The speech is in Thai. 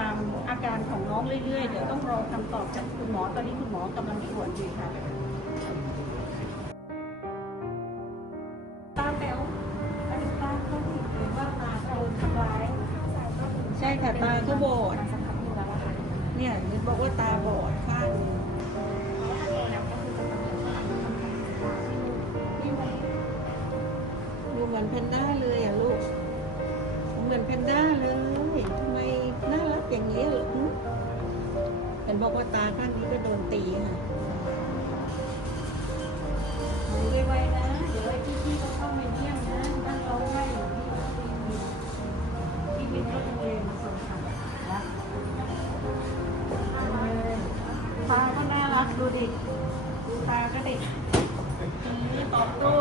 ามอาการของน้องเรื่อยๆเดี๋ยวต้องรอคำตอบจากคุณหมอตอนนี้คุณหมอกำลังตรวจอยู่ค่ะตาแป๋วอันนี้ตาเขาผิดหรือว่าตาโดนทำร้ายใช่ค่ะตาเขาบอดเนี่ยเห็นบอกว่าตาบอดข้างนึงดูเหมือนแพนด้าเลยอ่ะลูกเหมือนแพนด้าเลยทำไมน่ารักอย่างนี้เหรอเห็นบอกว่าตาข้างนี้ก็โดนตีค่ะดูไวๆนะเดี๋ยวไอ้พี่ๆเขาเข้ามาเยี่ยมนะนั่งร้องไห้อยู่ที่บินรถโรงเรียนมาส่งค่ะตาก็น่ารักดูดิดูตาก็เด็กตอบโต้